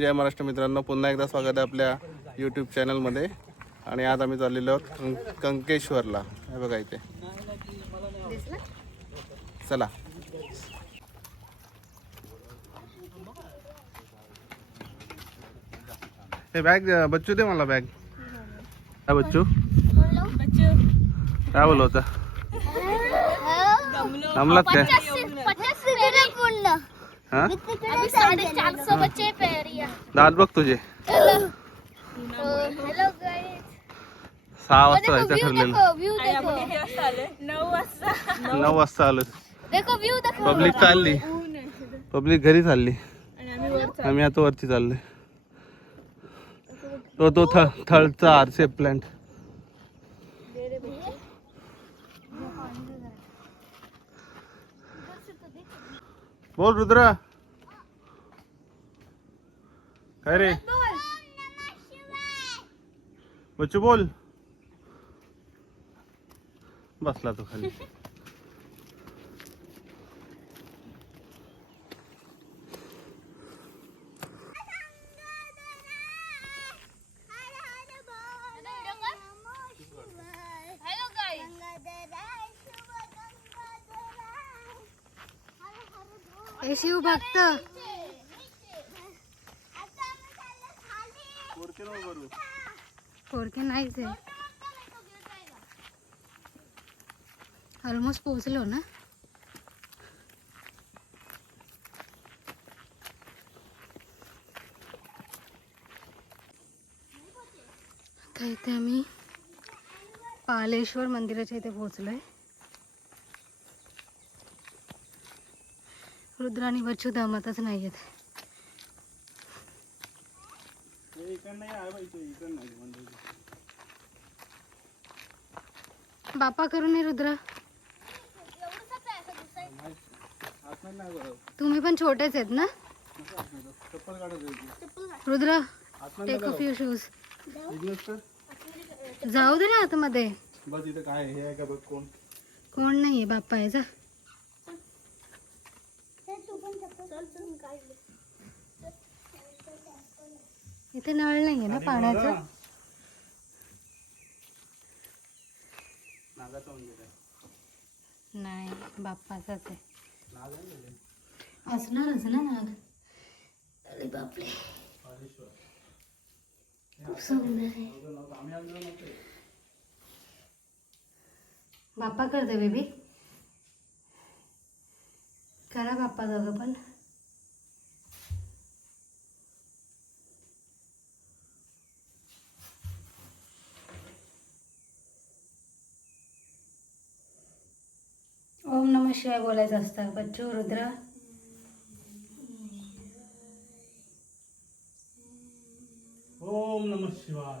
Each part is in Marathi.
जय महाराष्ट्र मित्रांनो, पुन्हा एकदा स्वागत आहे आपल्या यूट्यूब चॅनलमध्ये. आणि आज आम्ही चाललेलो आहोत कंकेश्वरला. हे बघा इथे, चला. हे बॅग बच्चू दे मला, बॅग. काय बच्चू, काय बोलव होता? जमलात काय? हाँ? 450 बच्चे दात बघ तुझे. 6 वाजता जायचं ठरलेलं. 9 वाजता आलो. पब्लिक चालली, पब्लिक घरी चालली, आम्ही आता वरती चाललोय. तो थळचा आरसे प्लांट. बोल रुद्रा, काय रे बच्चू, बोल. बसला तो खाली. शिव भक्त पोरके नाहीच आहे. ऑलमोस्ट पोहोचलो ना. आता इथे आम्ही पालेश्वर मंदिराच्या इथे पोहोचलोय. रुद्र आणि बच्चू दमतच नाही आहेत. बापा करून नाही रुद्र, तुम्ही पण छोटेच आहेत ना. Rudra, take a few shoes. जाऊ दे ना आतमध्ये. कोण नाहीये, बाप्पा आहे. जा. इथे नळ नाहीये ना पाण्याचा. नाही, बाप्पाचाच आहे. असणारच ना नाग. अरे बापरे, खूप सुंदर आहे. बाप्पा करते बेबी, करा बाप्पा दोघं पण. ओम नमः शिवाय बोलायचं असतं बच्चू. रुद्र, ओम नमः शिवाय.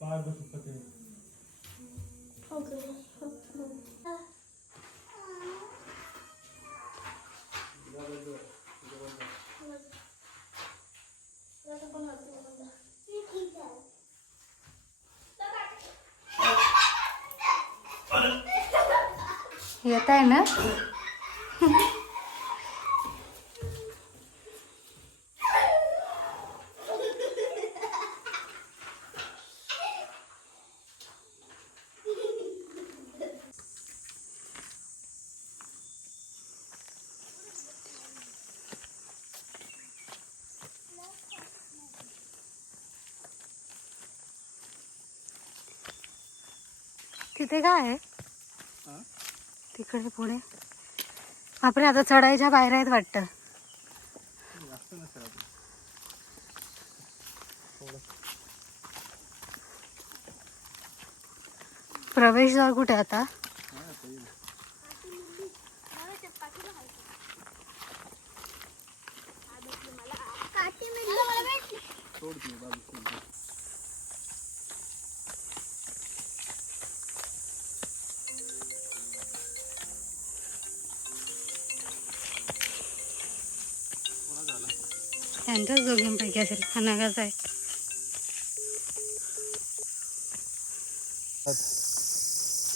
पार्वती. येत आहे ना. तिथे काय आहे? तिकडे पुढे. बापरे, आता चढायच्या बाहेर आहेत वाटतं. प्रवेशद्वार कुठे आता? त्यांच्याच दोघींपैकी असेल. हा नगाचा आहे.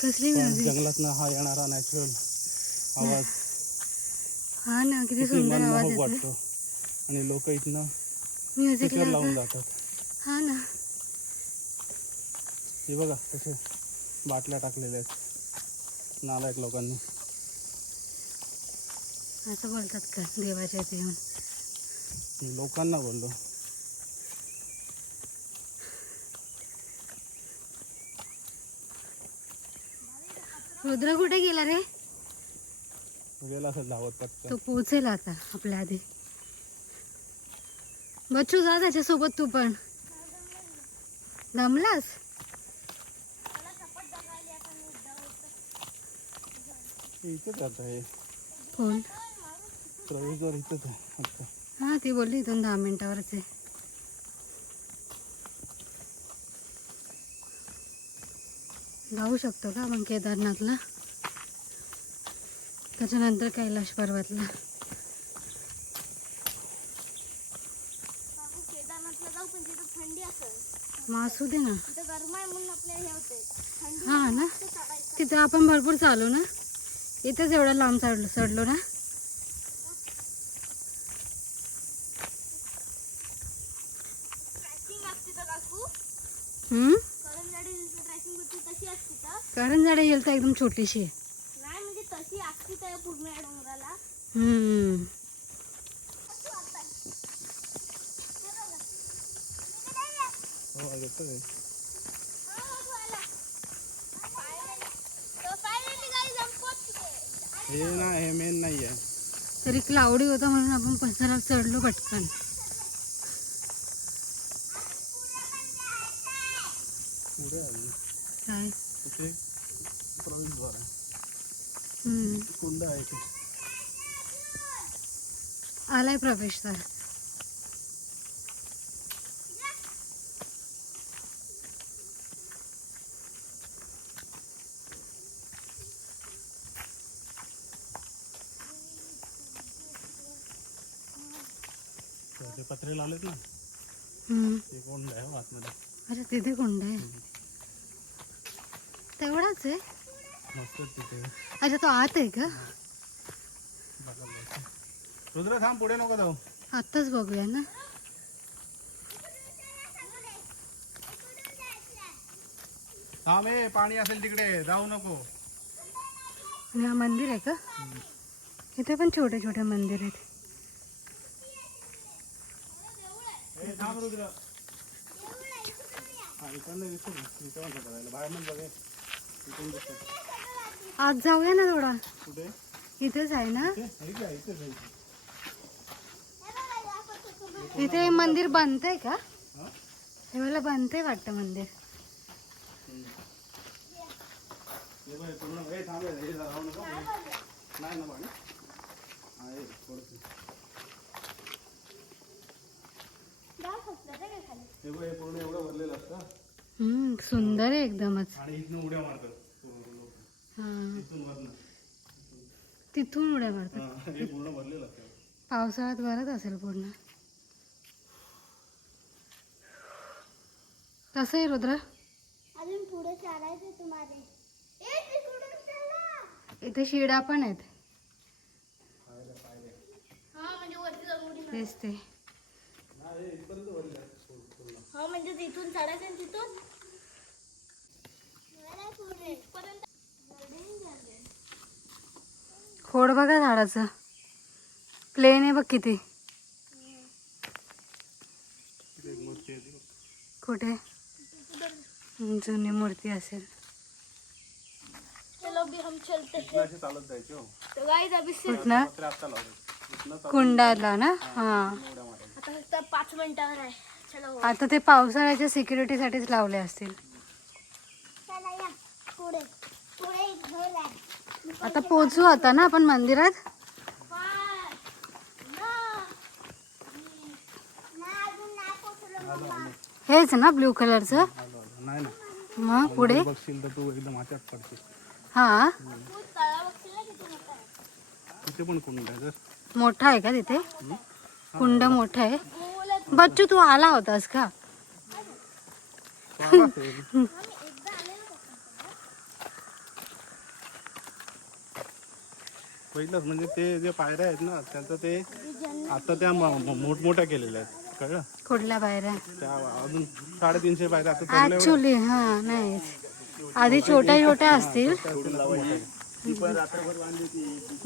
कसली म्युझिक. जंगलात हा येणारा नॅचरल आवाज. हा ना, किती किती सुंदर आवाज मनमोहक येतो. वाटतो. आणि लोक इथनं म्युझिक स्पीकर लावून जातात. हा ना. हे बघा कसे बाटल्या टाकलेल्या आहेत नालायक लोकांनी. असं बोलतात का देवाच्या इथे येऊन? मी लोकांना बोललो. रुद्र कुठे गेला रे? गेला असेल धावत पटकन. तो पोहोचेल आता आपल्या आधी. बच्चू जा त्याच्यासोबत तू पण. दमलास? इथेच आता हे कोण? प्रवेशद्वार इथेच आहे आता. हा, ती बोलली इथून 10 मिनिटावरच आहे. जाऊ शकतो का आपण केदारनाथला? त्याच्यानंतर कैलाश पर्वतला. मग असू दे ना. हा ना, तिथं आपण भरपूर चालू ना. इथंच एवढा लांब चढलो ना. करंजाडे हिल तर एकदम छोटीशी आहे. हो येतोय. हे ना, हे मेन नाही आहे. तरी क्लाउडी होता म्हणून आपण पसरात चढलो पटकन. पुढे आली काय? तिथे प्रवेशद्वार आहे. कुंड आहे ते. आलाय प्रवेशद्वार. ते पत्रे लावलेत ना, ते कोण आहे हो आतमध्ये. अच्छा, तिथे कुंड आहे. तेवढाच आहे. मस्त तिथे. अच्छा, तो आत आहे का? रुद्र थांब, पुढे नको जाऊ. आत्ताच बघूया ना. थांब, हे पाणी असेल तिकडे, जाऊ नको. आणि हा मंदिर आहे का? इथे पण छोटे छोटे मंदिर आहेत. थांब रुद्र. हा, इकडनं दिसतो ना, इकडं नको करायला. बाहेर पण बघे, इकडून दिसतो. आज जाऊया ना थोडा. कुठे? इथेच आहे ना. इथेच आहे, इथेच आहे. इथे मंदिर बनतंय का? हे मला बनतंय वाटतं मंदिर. हे बघ, पूर्ण हे थांब, हे जाऊ नको. नाही ना पाणी आहे थोडंसं. हे बघ, हे पूर्ण एवढं भरलेलं असतं. सुंदर आहे एकदमच. आणि इथून उड्या मारतात लोक. हा, इथून वरनं. तिथून उड्या मारतात. हे पूर्ण भरलेलं असतं. पावसाळ्यात भरत असेल पूर्ण. कसं आहे रुद्र? अजून पुढे चालायचं तुम्हाला. इथे शिडा पण आहेत. हा, म्हणजे वरती जाऊन उडी तेच ते. हा, म्हणजे तिथून चढायचं आणि तिथून खोड बघा झाडाचं. प्लेन आहे बघ किती. कुठे? जुनी मूर्ती असेल. चलो भी हम चलते हैं. अशी चालत जायची हो. तो गाइस अभी से कुठनं? पत्रे आत्ता लावले. कुंडाला ना. हा, आता फक्त 5 मिनिटावर आहे. चलो आता ते पावसाळ्याच्या सिक्युरिटीसाठीच लावले असतील. चला या पुढे. पुढे एक घर आहे. आता पोचू आता ना आपण मंदिरात. हेच ना ब्ल्यू कलरचं. नाही ना, मग पुढे. बघशील तर तू एकदम आच्यात पडशील. हा, तिथे पण कुंड आहे. मोठा आहे का तिथे? कुंड मोठा आहे. बच्चू तू आला होतास का? पहिलंच म्हणजे ते जे पायऱ्या आहेत ना त्यांचं ते आता त्या मोठमोठ्या केलेल्या आहेत कळलं. कुठल्या पायऱ्या? त्या अजून 350 पायऱ्या आता चांगल्या एवढ्या ऍक्च्युली हा नाही, आधी छोट्या छोट्या असतील.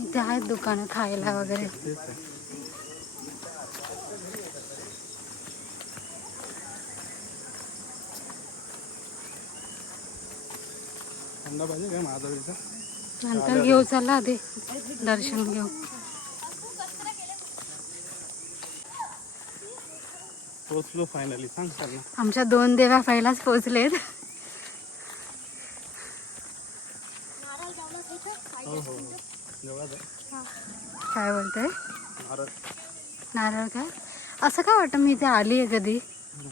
इथे आहेत दुकानं खायला वगैरे. तेच आहे. थंडा पाहिजे काय महादेवीचा? नंतर घेऊ, चला आधी दर्शन घेऊ. पोचलो फायनली. सांग सांग. आमच्या 2 देवा पहिलाच पोहोचलेत. हो हो जेवढा काय बोलतंय? नारळ नारळ काय? असं काय वाटतं मी इथे आली आहे कधी?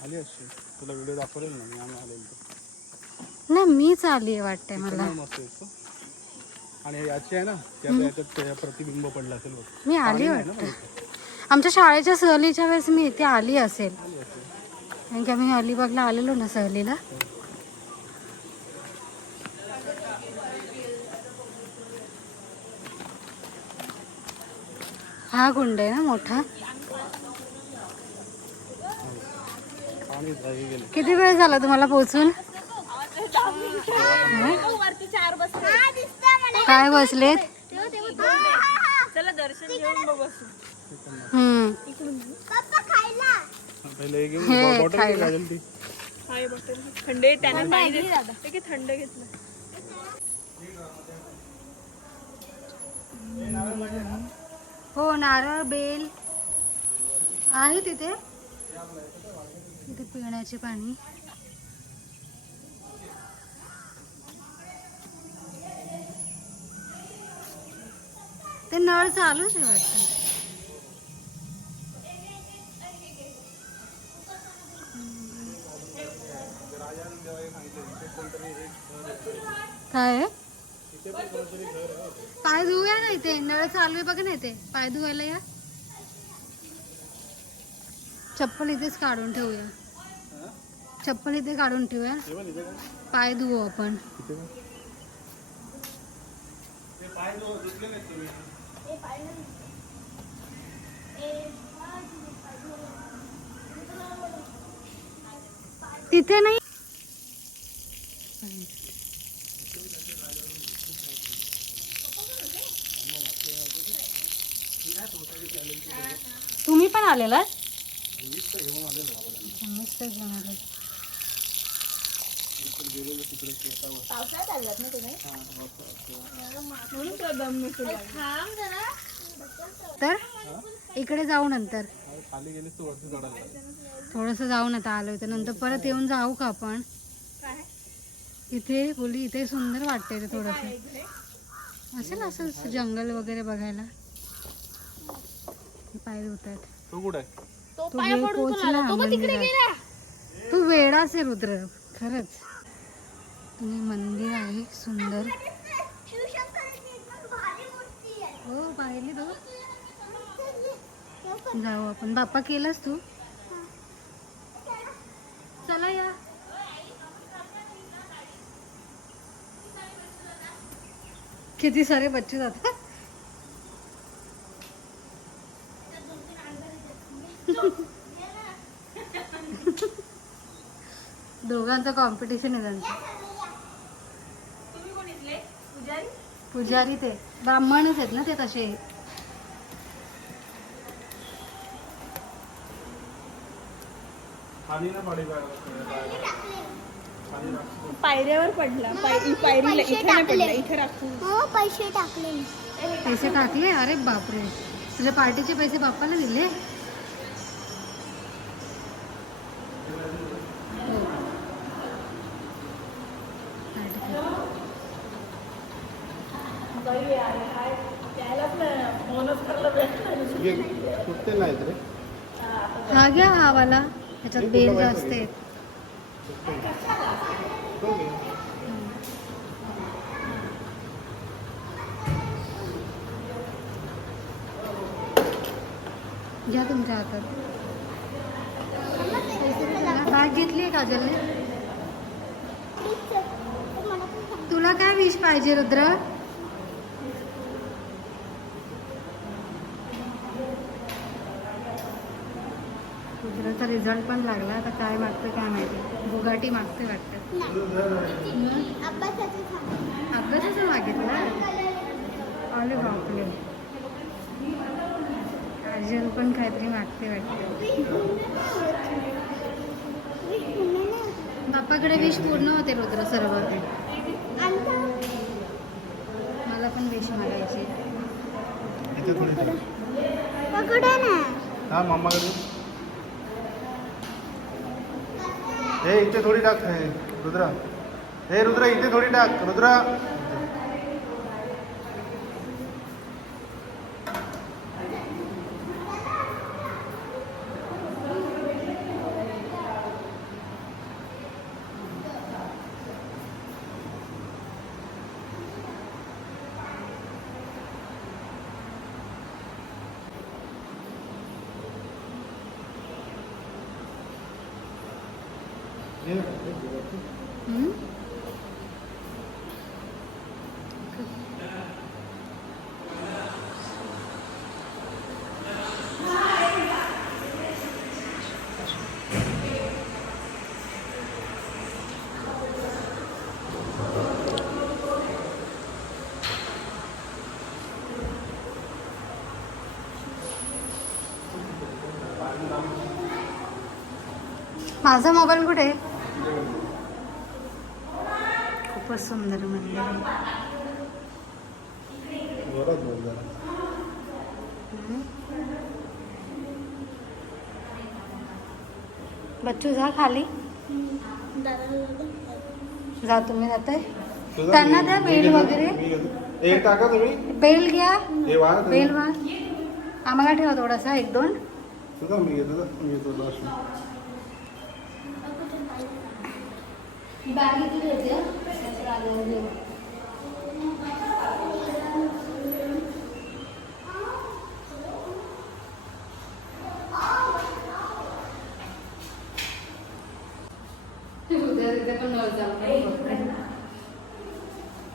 आली असते, तुला व्हिडिओ दाखवलेल ना मी, आम्ही आलेलो. नाही, मीच आली आहे वाटतंय मला. मस्त दिसतो. आणि याची आहे ना त्याच्यात प्रतिबिंब पडलं असेल बघ. मी आली वाटतं. आमच्या शाळेच्या सहलीच्या वेळेस मी इथे आली असेल, कारण की आम्ही अलिबागला आलेलो ना सहलीला. हा कुंड आहे ना मोठा. किती वेळ झाला तुम्हाला पोहोचून? काय बसलेत? चला दर्शन घेऊन बघू. थंड त्याने पाणी थंड घेतलं. हो, नारळ बेल आहे तिथे. तिथे पिण्याचे पाणी. ते नळ चालूच आहे वाटतं. काय आहे? पाय धुवूया ना, इथे नळ चालू आहे बघा ना. इथे पाय धुवायला या. चप्पल इथेच काढून ठेवूया. चप्पल इथे काढून ठेवूया, पाय धुवू आपण. तिथे नाही. तुम्ही पण आलेला? मस्त घेऊन आले. तर इकडे जाऊ नंतर. थोडस जाऊ आता आलोय तर नंतर परत येऊन जाऊ का आपण? इथे बोली इथे सुंदर वाटते थोडस. असेल असं जंगल वगैरे बघायला. पाय धुतात. पोचला मंदिरात. तू वेडाच आहे रुद्र, खरंच. तुम्ही मंदिर आहे सुंदर. हो पाहिली तो. जाऊ आपण. बाप्पा केलास तू? चला या. किती सारे बच्चे जातात. दोघांचं कॉम्पिटिशन आहे त्यांचं. पुजारी ते ब्राह्मणच आहेत ना ते तसे. पायऱ्यावर पडला. पायरीला इथे नाही पडला, इथे राखून. पैसे टाकले. पैसे टाकले? अरे बापरे, तुझ्या पार्टीचे पैसे बाप्पाला दिले? हा घ्या, हा वाला. त्याच्यात बेल जास्त आहेत. घ्या तुमच्या हातात. बॅग घेतली आहे काजलने? तुला काय विश पाहिजे रुद्र? रुद्राचा रिझल्ट पण लागला. आता काय मागतं काय माहिती. बुगाटी मागते वाटतं. अभ्यासाचं मागितलं. अरे बापरे. काजल पण काहीतरी मागते वाटतं. बाप्पाकडे विश पूर्ण होते रुद्र सर्व. मला पण विश मागायची. हा मामाकडे. हे इथे थोडी टाक. हे रुद्रा, हे रुद्रा इथे थोडी टाक. रुद्रा माझा मोबाईल कुठे आहे? खूपच सुंदर मंदिर आहे. बच्चू जा खाली. जा तुम्ही जाताय. त्यांना द्या बेल वगैरे. टाका तुम्ही. बेल घ्या. बेल बेल वा. आम्हाला ठेवा थोडासा 1-2. मी घेतो बॅग इथे होते.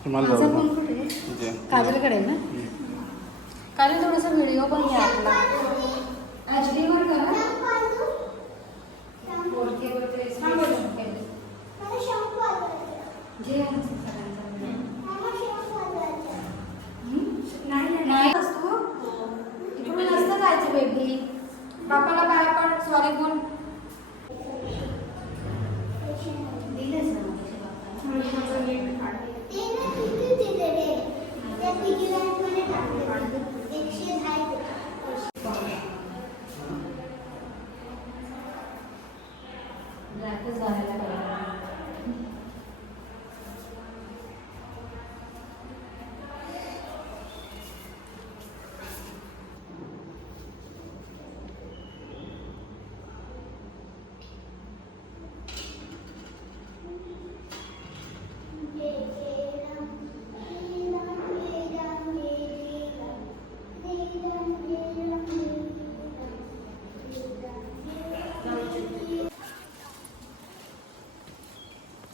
माझा फोन कुठे आहे? काजलकडे आहे ना. काजल थोडासा व्हिडिओ पण घ्या आपला. HD वर करा. नाही असतो तिकडून नसतं जायचं बेबी. बापाला काय पण सॉरी बोल.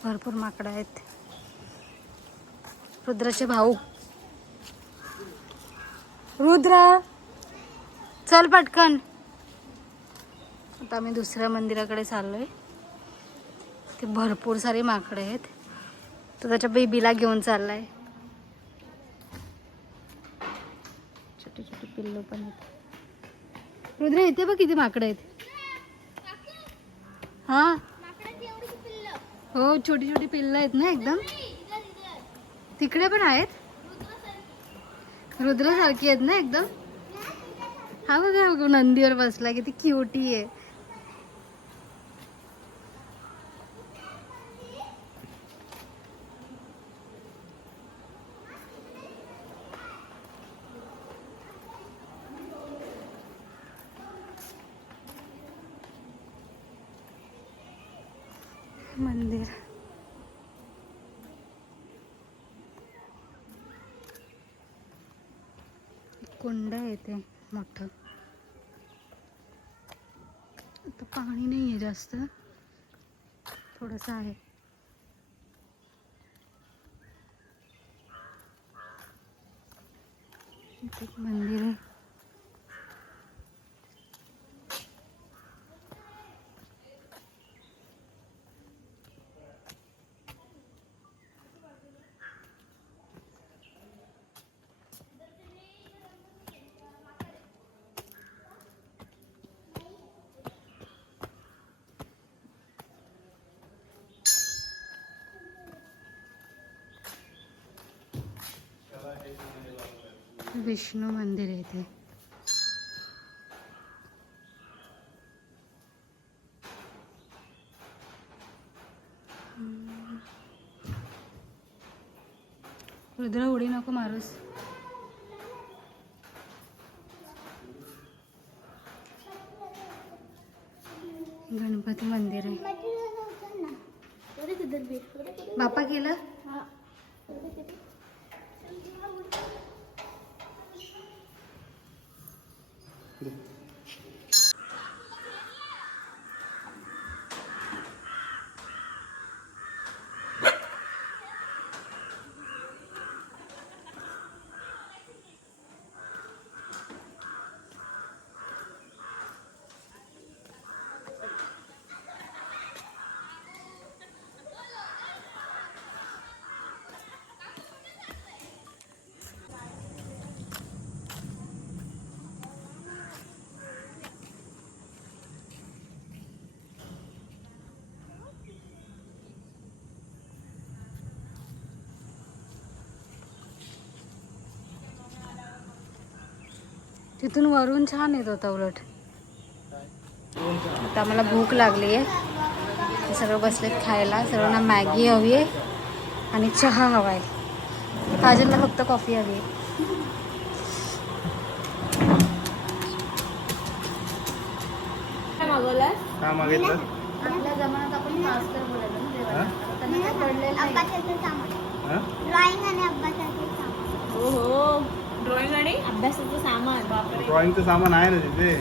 भरपूर माकडं आहेत. रुद्राचे भाऊ. रुद्र चल पटकन. आता आम्ही दुसऱ्या मंदिराकडे चाललोय. ते भरपूर सारी माकडे आहेत. तो त्याच्या बेबीला घेऊन चाललाय. छोटे छोटे पिल्लू पण आहेत. रुद्र इथे बघ किती माकडे आहेत. हा हो छोटी छोटी पिल्लं आहेत ना एकदम. तिकडे पण आहेत. रुद्र सारखी आहेत ना एकदम. हा बघा नंदीवर बसला किती क्यूटी आहे. मंदिर कुंड आहे ते मोठं. आता पाणी नाही आहे जास्त. थोडंसं आहे. इथे एक मंदिर आहे. विष्णू मंदिर आहे इथे. रुद्र उडी नको मारूस. गणपती मंदिर आहे. बाप्पा गेलं. तिथून वरून छान येत होता उलट. आता आम्हाला भूक लागली आहे. सगळं बसले खायला. सर्वांना मॅगी हवी आहे आणि चहा हवा आहे. काजलला फक्त कॉफी हवी आहे. काय मागवलास? काय मागितलं? आपल्या जमान्यात आपण मास्टर बोलायचं ना देवाला. आता नाही काय पडलेलं नाही. अभ्यासाचं सामान, हा? ड्रॉइंग आणि अभ्यासाचं सामान. हो ड्रॉइंग आणि अभ्यासाचं सामान. बापरे. ड्रॉइंगचं सामान आहे ना तिथे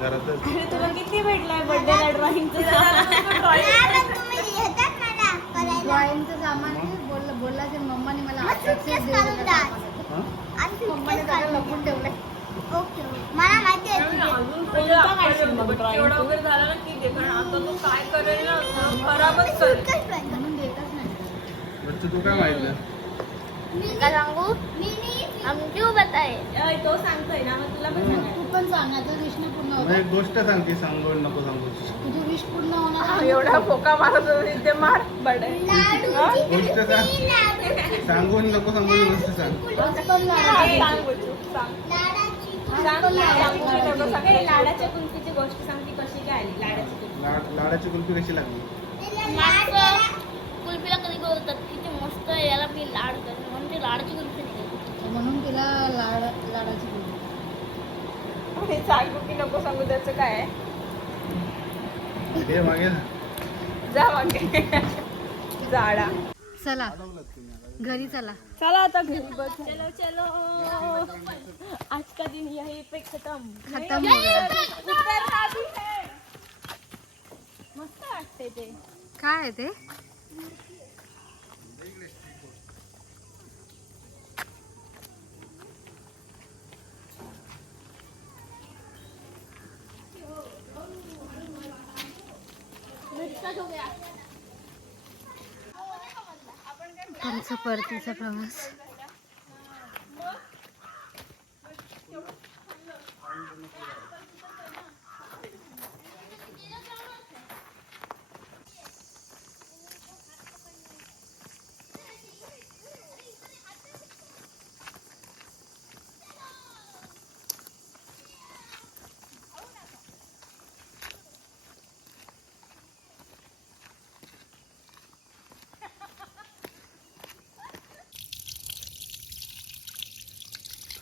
घरातच. अरे तुला किती भेटलंय बर्थडेला ड्रॉइंगचं सामान? नाही, पण तुम्ही लिहितात मला करायला. ड्रॉइंगचं सामान बोलला की मम्माने मला मग suitcase काढून द्या. हा? आणि मम्माने suitcase त्याला काढून लपून ठेवलंय. द्या. ओके, मला माहिती आहे तुझे. कोणता काढशील मग drawing तू? Suitcase drawing. म्हणून देतच नाही. बच्चू तू काय मागितलं? मी काय सांगू? हम क्यों बताए? अय, तो सांगतोय ना मग तुला पण सांगायचं. तू पण सांग. आता विष्णू पूर्ण मग होतं. एक गोष्ट सांग की सांगू नको सांगू. तुझं विश पूर्ण होणार. एवढा फोका मारत होती ते मार बडे. लाडूची गोष्ट सांग. कुल्फी, लाडूची सांगू नको सांगू ही गोष्ट सांग. आज पण लाडू. सांग बच्चू, सांग. लाडाची सांग, लाडाची नको सांग. ए, लाडाच्या कुल्फीची गोष्ट सांग ती कशी काय आली लाडाची कुल्फी. लाडाची कुल्फी कशी लागली? कुल्फीला कधी बोलतात किती मस्त आहे, याला मी लाड करते म्हणून ते लाडची कुल्फी निघाली. म्हणून तिला लाडाची बोलली. हे सांगू की नको सांगू त्याचं काय आहे? हे मागेल. जा मागे. जाडा. चला घरी चला. चला आता घरी बस. चलो चलो आज का दिन यही पे खत्म हो गया. उत्तरवादी है. मस्त वाटते ते. काय आहे ते? आमचा परतीचा प्रवास.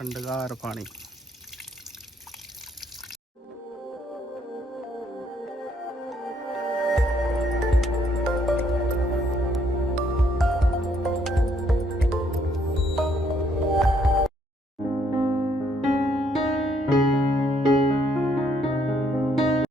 थंडगार पाणी.